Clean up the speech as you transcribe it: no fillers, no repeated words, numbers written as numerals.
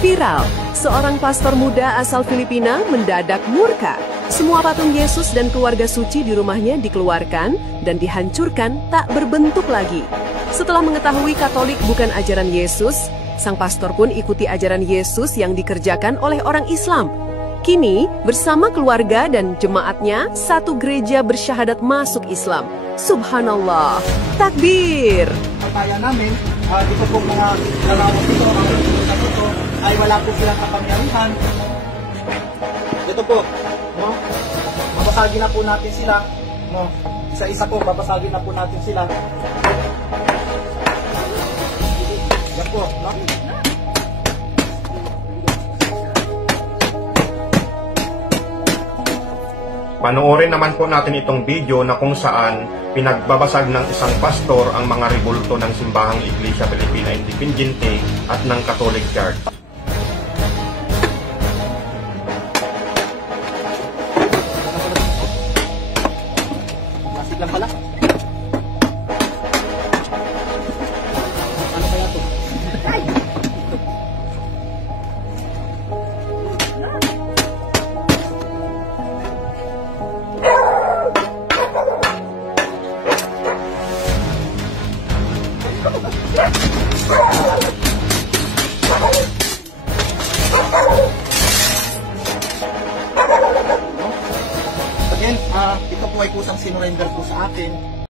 Viral, seorang pastor muda asal Filipina mendadak murka. Semua patung Yesus dan keluarga suci di rumahnya dikeluarkan dan dihancurkan tak berbentuk lagi. Setelah mengetahui Katolik bukan ajaran Yesus, sang pastor pun ikuti ajaran Yesus yang dikerjakan oleh orang Islam. Kini, bersama keluarga dan jemaatnya, satu gereja bersyahadat masuk Islam. Subhanallah, takbir! Patayan namin, ito po mga lalawak ito, ang ito ay wala po silang kapangyarihan. Ito po, no? Babasagin na po natin sila, no? Isa-isa po, babasagin na po natin sila. Yan po, no? Panoorin naman po natin itong video na kung saan pinagbabasag ng isang pastor ang mga rebulto ng simbahang Iglesia Filipina Independiente at ng Catholic Church. Masig lang pala. Ano kaya ito? Ay! Again, ito po ay kusang sinurrender po sa akin.